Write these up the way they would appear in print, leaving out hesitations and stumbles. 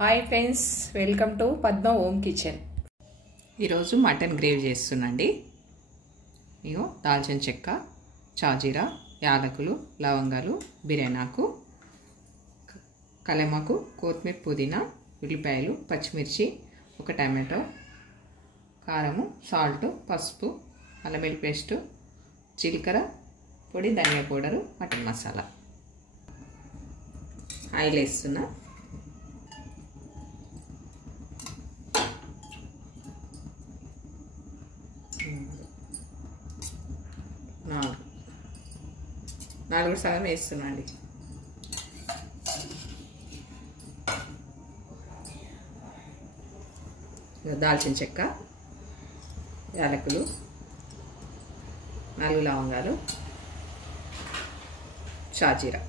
Hi friends, welcome to Padma home kitchen. ఈరోజు mutton gravy చేస్తున్నాండి. ఇగో దాల్చిన చెక్క, చాజీరా, యాలకులు, లవంగాలు, బిర్యానాకు, కలెమాకు, కొత్తిమీర, పుదీనా, ఉల్లిపాయలు, పచ్చిమిర్చి, ఒక టమాటో, కారము, సాల్ట్, పసుపు, అల్లం వెల్లుల్లి పేస్టు, జీలకర్ర పొడి, ధనియా పౌడరు, మటన్ మసాలా. ఆయిల్ వేస్తున్నా. నాలుగు సగం వేస్తున్నా అండి. దాల్చిన చెక్క, యాలకులు, 4 లవంగాలు, షాజీరా,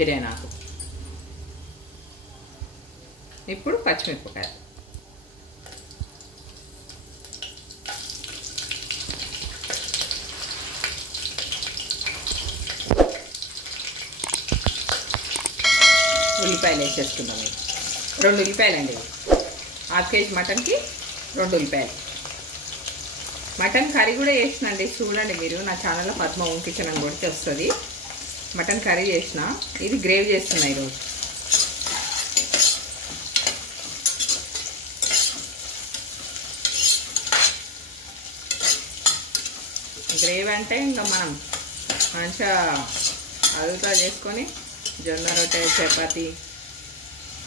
బిర్యానాకు. ఇప్పుడు పచ్చిమిరపకాయలు, ఉల్లిపాయలు వేసేసుకుందాం. 2 ఉల్లిపాయలు అండి. 1/2 కేజీ మటన్కి 2 ఉల్లిపాయలు. మటన్ కర్రీ కూడా చేసినండి, చూడండి మీరు నా ఛానల్లో పద్మ హోమ్ కిచెన్ అని కొడితే వస్తుంది. మటన్ కర్రీ చేసిన, ఇది గ్రేవీ చేస్తున్నా ఈరోజు. గ్రేవీ అంటే ఇంకా మనం మంచిగా అదుతా చేసుకొని జొన్న రొట్టె, చపాతి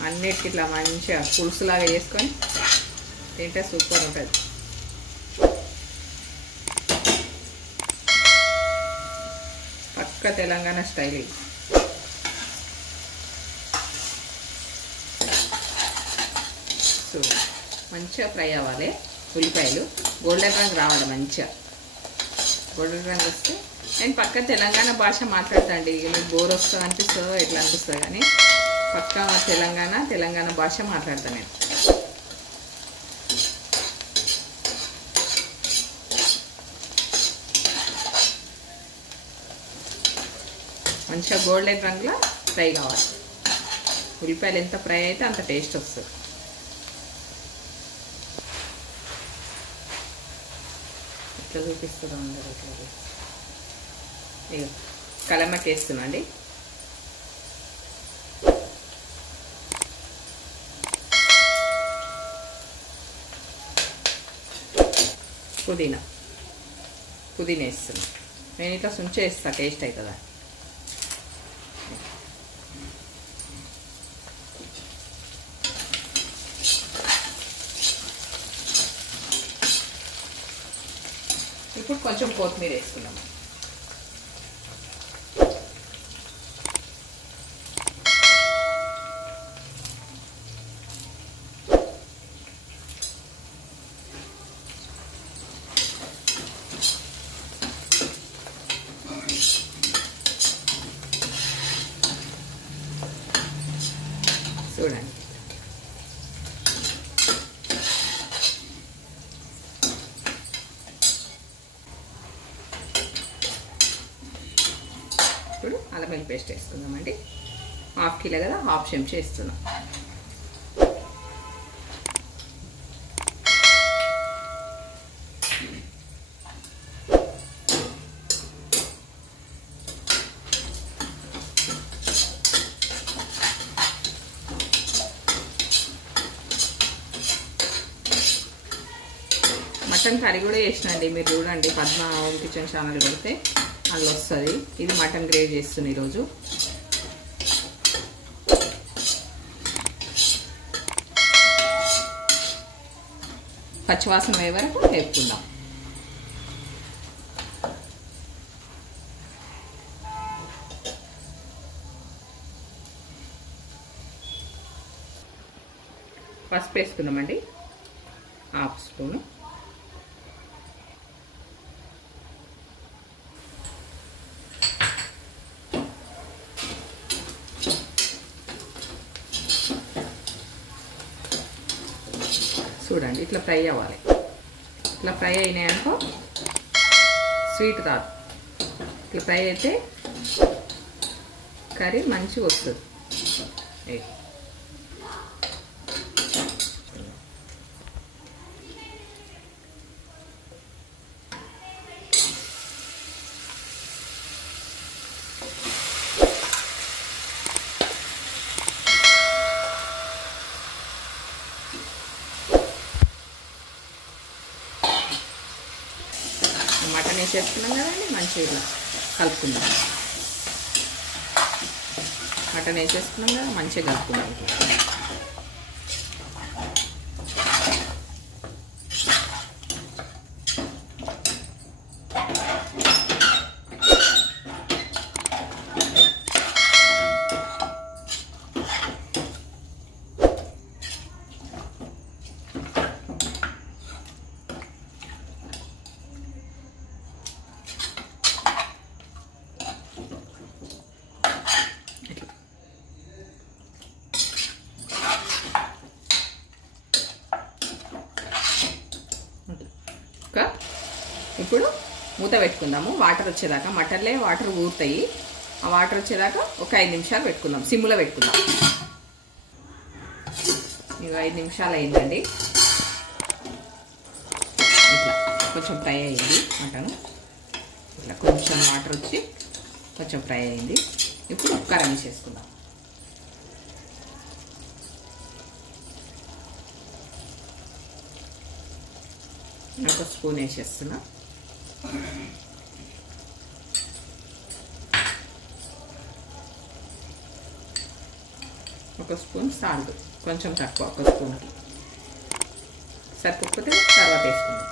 అన్నిటికి ఇట్లా మంచిగా పులుసులాగా చేసుకొని తింటే సూపర్ ఉంటుంది. పక్క తెలంగాణ స్టైల్ ఇది. సో మంచిగా ఫ్రై అవ్వాలి. ఉల్లిపాయలు గోల్డెన్ రంగు రావాలి. మంచిగా గోల్డెన్ రంగు వస్తే నేను పక్క తెలంగాణ భాష మాట్లాడతా అండి. మీకు బోర్ వస్తుంది అనిపిస్తుందో ఎట్లా అనిపిస్తుంది, కానీ పక్క తెలంగాణ భాష మాట్లాడతాను నేను. మంచిగా గోల్డెన్ రంగులో ఫ్రై కావాలి. ఉల్లిపాయలు ఎంత ఫ్రై అయితే అంత టేస్ట్ వస్తుంది. ఇట్లా చూపిస్తుందా అందరూ? ఇట్లా ఇక కలమకి వేస్తున్నా అండి. పుదీనా వేస్తున్నా. నేను ఇట్లా సుంచే వేస్తా, టేస్ట్ అవుతుందా. ఇప్పుడు కొంచెం కొత్తిమీర వేసుకున్నాము. చూడండి, ఇప్పుడు అల్లం వెల్లుల్లి పేస్ట్ వేసుకుందామండి. 1/2 కిలో కదా, 1/2 చెంచా వేస్తున్నాం. మటన్ కర్రీ కూడా చేసినండి, మీరు చూడండి. పద్మ హోమ్ కిచెన్ ఛానల్ కొడితే అందులో వస్తుంది. ఇది మటన్ గ్రేవీ చేస్తుంది ఈరోజు. పచ్చివాసన అయ్యే వరకు వేపుకుందాం. పసుపు వేసుకున్నామండి, 1/2 స్పూను. చూడండి ఇట్లా ఫ్రై అవ్వాలి. ఇట్లా ఫ్రై అయినాయనుకో స్వీట్ రాదు. ఇట్లా ఫ్రై అయితే కర్రీ మంచిగా వస్తుంది. మటన్ వేసేసుకున్నాం కదండి, మంచిగా ఇలా కలుపుకుందాం. మటన్ వేసేసుకున్నాం కదా, మంచిగా కలుపుకుందాం. ఇప్పుడు మూత పెట్టుకుందాము. వాటర్ వచ్చేదాకా, మటన్లే వాటర్ ఊరుతాయి. ఆ వాటర్ వచ్చేదాకా ఒక 5 నిమిషాలు పెట్టుకుందాం. సిమ్లో పెట్టుకుందాం. ఇక 5 నిమిషాలు అయిందండి. ఇట్లా కొంచెం ఫ్రై అయింది మటన్. ఇట్లా కొంచెం వాటర్ వచ్చి కొంచెం ఫ్రై అయింది. ఇప్పుడు కారం వేసేసుకుందాం. ఒక స్పూన్ వేసేస్తున్నా. ఒక స్పూన్ సాల్ట్, కొంచెం తక్కువ, ఒక స్పూన్కి సరిపోతే తర్వాత వేసుకుందాం.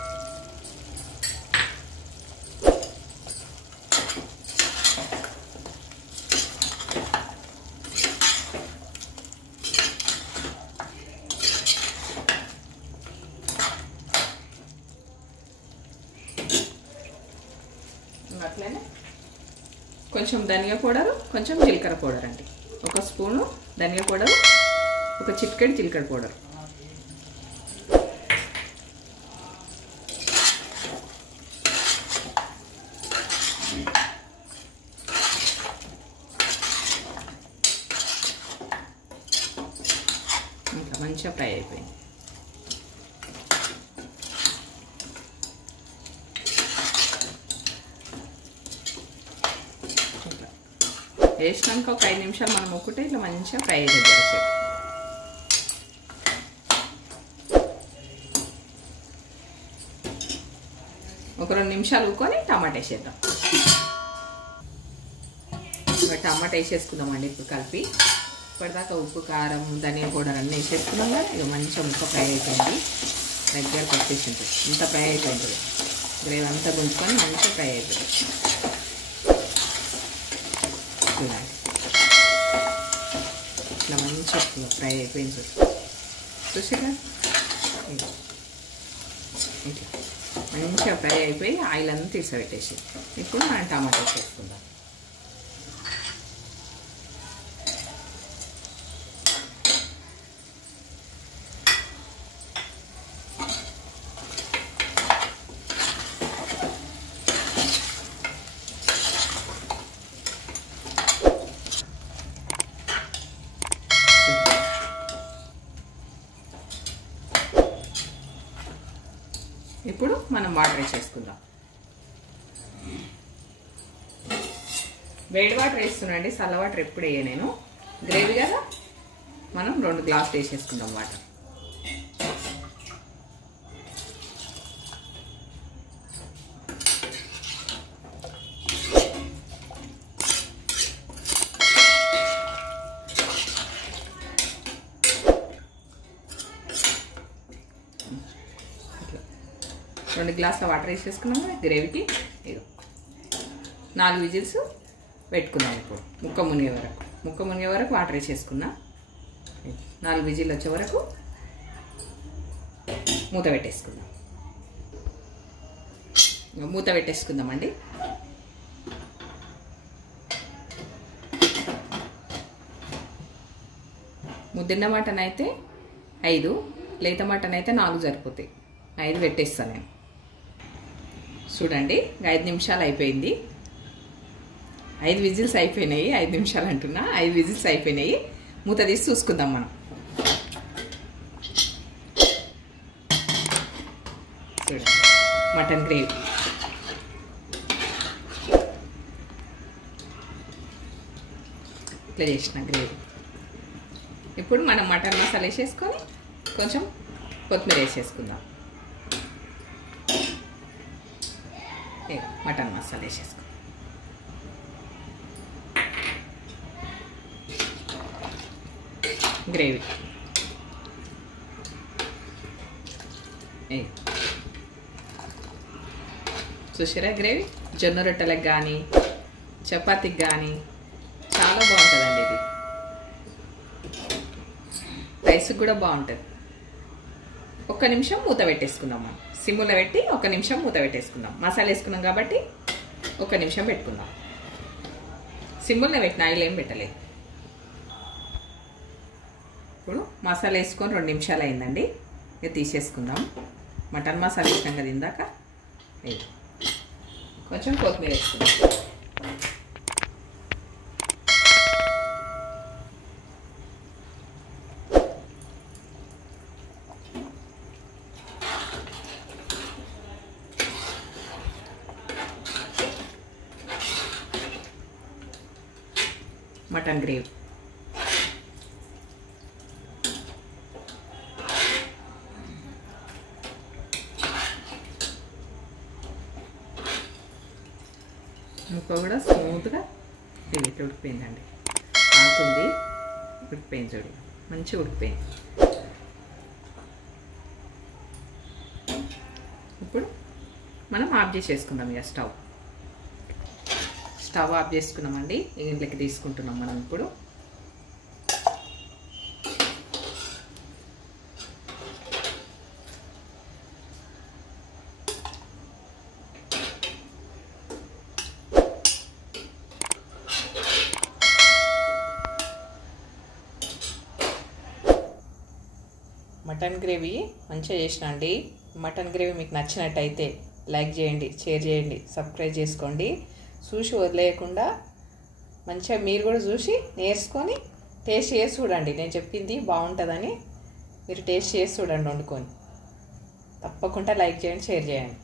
అట్లనే కొంచెం ధనియా పౌడరు, కొంచెం జీలకర్ర పౌడర్ అండి. ఒక స్పూను ధనియా పౌడరు, ఒక చిటికెడు జీలకర్ర పౌడర్. ఇంకా మంచిగా ఫ్రై అయిపోయింది. వేసినాక ఒక 5 నిమిషాలు మనం ఒక్కటే ఇట్లా మంచిగా ఫ్రై చేసేది. ఒక 2 నిమిషాలు ఊకొని టమాటా వేసేద్దాం. టమాటా వేసేసుకుందామండి ఇప్పుడు కలిపి. ఇప్పటిదాకా ఉప్పు, కారం, ధనియా పౌడర్ అన్నీ వేసేసుకున్నాం కదా. ఇక మంచిగా ముక్క ఫ్రై అయిపోయింది. దగ్గరకు వచ్చేసి ఉంటుంది. ఇంత ఫ్రై అయిపోయింది. గ్రేవీ అంతా గుంజుకొని మంచిగా ఫ్రై అయిపోయింది. ఇట్లా మంచిగా ఫ్రై అయిపోయింది. చూసారా, ఇట్లా మంచిగా ఫ్రై అయిపోయి ఆయిల్ అంతా తీసిపెట్టేసి ఇప్పుడు మనం టమాటా వేసుకుందాం. ఇప్పుడు మనం వాటర్ వేసేసుకుందాం. వేడి వాటర్ వేస్తున్నాండి, చల్ల వాటర్ ఎప్పుడు వేయ. నేను గ్రేవీ కదా, మనం 2 గ్లాసులు వేసేసుకుందాం వాటర్. రెండు గ్లాసుల వాటర్ వేసేసుకున్నాము గ్రేవీకి. 4 విజిల్స్ పెట్టుకున్నాం. ఇప్పుడు ముక్క మునిగే వరకు వాటర్ వేసేసుకున్నా. 4 విజిల్ వచ్చే వరకు మూత పెట్టేసుకుందాం. మూత పెట్టేసుకుందామండి. ముద్దిన్న మటన్ అయితే 5, లేత మటన్ అయితే 4 సరిపోతాయి, 5 పెట్టేస్తాను నేను. చూడండి 5 నిమిషాలు అయిపోయింది. 5 విజిల్స్ అయిపోయినాయి. 5 నిమిషాలు అంటున్నా, 5 విజిల్స్ అయిపోయినాయి. మూత తీసి చూసుకుందాం మనం. చూడండి మటన్ గ్రేవీ. ఇట్లా చేసిన గ్రేవీ. ఇప్పుడు మనం మటన్ మసాలా వేసేసుకొని కొంచెం కొత్తిమీర వేసేసుకుందాం. మటన్ మసాలా వేసేసుకుందాం. గ్రేవీ చూసారా? గ్రేవీ జొన్న రొట్టెలకు కానీ చపాతీకి కానీ చాలా బాగుంటుందండి. ఇది రైస్కి కూడా బాగుంటుంది. 1 నిమిషం మూత పెట్టేసుకుందాం. మనం సిమ్లో పెట్టి 1 నిమిషం మూత పెట్టేసుకుందాం. మసాలా వేసుకున్నాం కాబట్టి 1 నిమిషం పెట్టుకుందాం. సిమ్లో పెట్టిన, ఆయిల్ ఏం పెట్టలేదు. ఇప్పుడు మసాలా వేసుకొని 2 నిమిషాలు అయిందండి. ఇక తీసేసుకుందాం. మటన్ మసాలా వేసినాం కదా ఇందాక. కొంచెం కొత్తిమీర వేసుకుందాం. మటన్ గ్రేవీ ముక్క కూడా స్మూత్గా ఇట్లా ఉడికిపోయిందండి. ఆగుతుంది, ఉడికిపోయింది. చూడు మంచిగా ఉడికిపోయింది. ఇప్పుడు మనం ఆఫ్ చేసేసుకుందాం. ఇక స్టవ్ ఆఫ్ చేసుకున్నామండి. ఇంట్లోకి తీసుకుంటున్నాం మనం ఇప్పుడు. మటన్ గ్రేవీ మంచిగా చేసిన అండి. మటన్ గ్రేవీ మీకు నచ్చినట్టయితే లైక్ చేయండి, షేర్ చేయండి, సబ్స్క్రైబ్ చేసుకోండి. చూసి వదిలేయకుండా మంచిగా మీరు కూడా చూసి నేర్చుకొని టేస్ట్ చేసి చూడండి. నేను చెప్పింది బాగుంటుందని మీరు టేస్ట్ చేసి చూడండి వండుకొని. తప్పకుండా లైక్ చేయండి, షేర్ చేయండి.